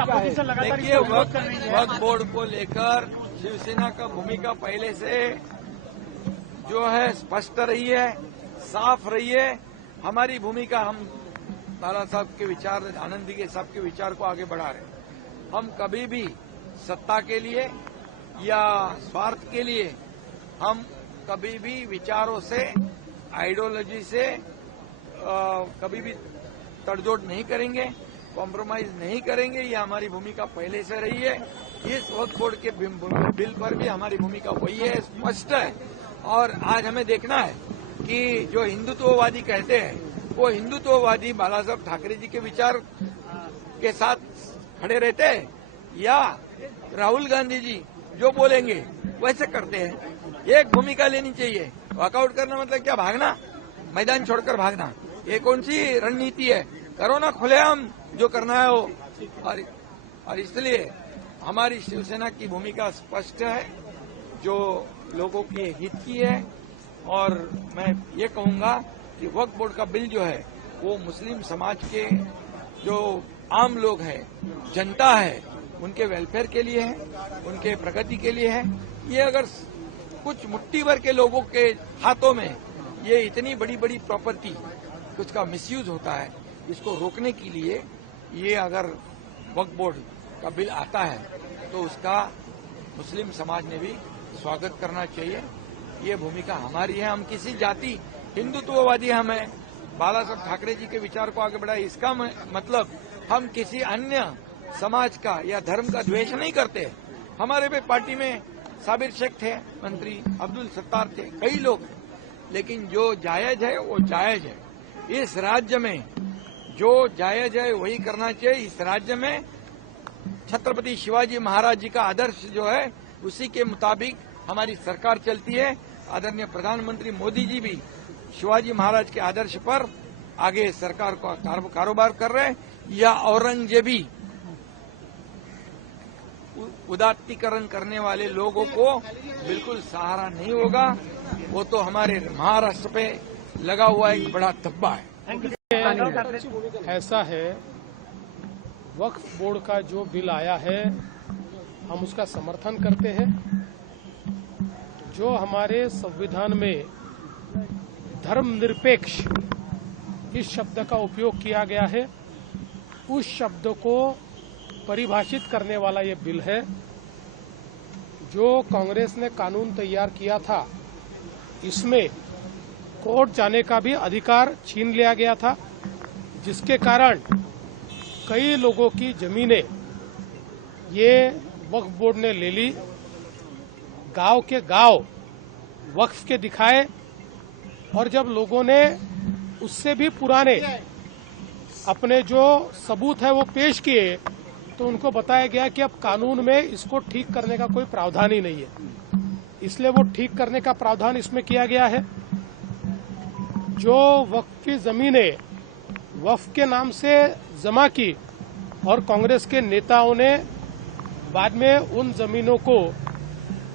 देखिए, वक्फ बोर्ड को लेकर शिवसेना का भूमिका पहले से जो है स्पष्ट रही है, साफ रही है। हमारी भूमिका, हम तारा साहब के विचार, आनंदी के साहब के विचार को आगे बढ़ा रहे हैं। हम कभी भी सत्ता के लिए या स्वार्थ के लिए हम कभी भी विचारों से, आइडियोलॉजी से कभी भी तड़जोड़ नहीं करेंगे, कॉम्प्रोमाइज नहीं करेंगे। ये हमारी भूमिका पहले से रही है। इस वक्फ बोर्ड के बिल पर भी हमारी भूमिका वही है, स्पष्ट है। और आज हमें देखना है कि जो हिंदुत्ववादी कहते हैं वो हिंदुत्ववादी बाला साहब ठाकरे जी के विचार के साथ खड़े रहते हैं या राहुल गांधी जी जो बोलेंगे वैसे करते हैं। एक भूमिका लेनी चाहिए। वॉकआउट करना मतलब क्या? भागना, मैदान छोड़कर भागना। ये कौन सी रणनीति है? करो ना खुलेआम जो करना है वो। और इसलिए हमारी शिवसेना की भूमिका स्पष्ट है, जो लोगों के हित की है। और मैं ये कहूंगा कि वक्फ बोर्ड का बिल जो है वो मुस्लिम समाज के जो आम लोग हैं, जनता है, उनके वेलफेयर के लिए है, उनके प्रगति के लिए है। ये अगर कुछ मुट्ठी भर के लोगों के हाथों में ये इतनी बड़ी बड़ी प्रॉपर्टी, कुछ का मिसयूज होता है, इसको रोकने के लिए ये अगर वक्फ बोर्ड का बिल आता है तो उसका मुस्लिम समाज ने भी स्वागत करना चाहिए। ये भूमिका हमारी है। हम किसी जाति, हिंदुत्ववादी हम हैं, बाला साहब ठाकरे जी के विचार को आगे बढ़ाए, इसका मतलब हम किसी अन्य समाज का या धर्म का द्वेष नहीं करते। हमारे भी पार्टी में साबिर शेख थे, मंत्री अब्दुल सत्तार थे, कई लोग, लेकिन जो जायज है वो जायज है। इस राज्य में जो जायज है वही करना चाहिए। इस राज्य में छत्रपति शिवाजी महाराज जी का आदर्श जो है उसी के मुताबिक हमारी सरकार चलती है। आदरणीय प्रधानमंत्री मोदी जी भी शिवाजी महाराज के आदर्श पर आगे सरकार का कारोबार कर रहे हैं। या औरंगजेबी उदात्तीकरण करने वाले लोगों को बिल्कुल सहारा नहीं होगा। वो तो हमारे महाराष्ट्र पे लगा हुआ एक बड़ा धब्बा है। ऐसा है, वक्फ बोर्ड का जो बिल आया है हम उसका समर्थन करते हैं। जो हमारे संविधान में धर्मनिरपेक्ष इस शब्द का उपयोग किया गया है, उस शब्द को परिभाषित करने वाला ये बिल है। जो कांग्रेस ने कानून तैयार किया था, इसमें कोर्ट जाने का भी अधिकार छीन लिया गया था, जिसके कारण कई लोगों की जमीनें ये वक्फ बोर्ड ने ले ली। गांव के गांव वक्फ के दिखाए, और जब लोगों ने उससे भी पुराने अपने जो सबूत है वो पेश किए तो उनको बताया गया कि अब कानून में इसको ठीक करने का कोई प्रावधान ही नहीं है। इसलिए वो ठीक करने का प्रावधान इसमें किया गया है। जो वक्फ की जमीनें वक्फ के नाम से जमा की और कांग्रेस के नेताओं ने बाद में उन जमीनों को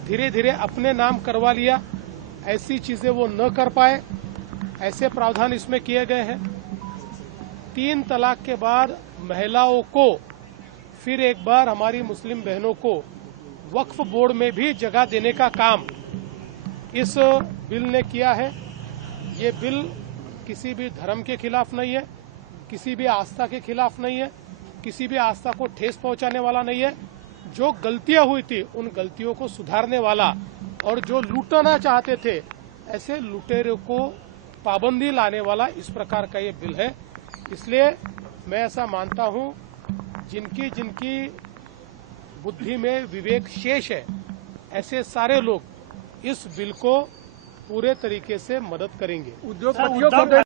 धीरे धीरे अपने नाम करवा लिया, ऐसी चीजें वो न कर पाए, ऐसे प्रावधान इसमें किए गए हैं। 3 तलाक के बाद महिलाओं को फिर एक बार हमारी मुस्लिम बहनों को वक्फ बोर्ड में भी जगह देने का काम इस बिल ने किया है। ये बिल किसी भी धर्म के खिलाफ नहीं है, किसी भी आस्था के खिलाफ नहीं है, किसी भी आस्था को ठेस पहुंचाने वाला नहीं है। जो गलतियां हुई थी उन गलतियों को सुधारने वाला, और जो लूटना चाहते थे ऐसे लुटेरों को पाबंदी लाने वाला इस प्रकार का ये बिल है। इसलिए मैं ऐसा मानता हूं, जिनकी जिनकी बुद्धि में विवेक शेष है, ऐसे सारे लोग इस बिल को पूरे तरीके से मदद करेंगे।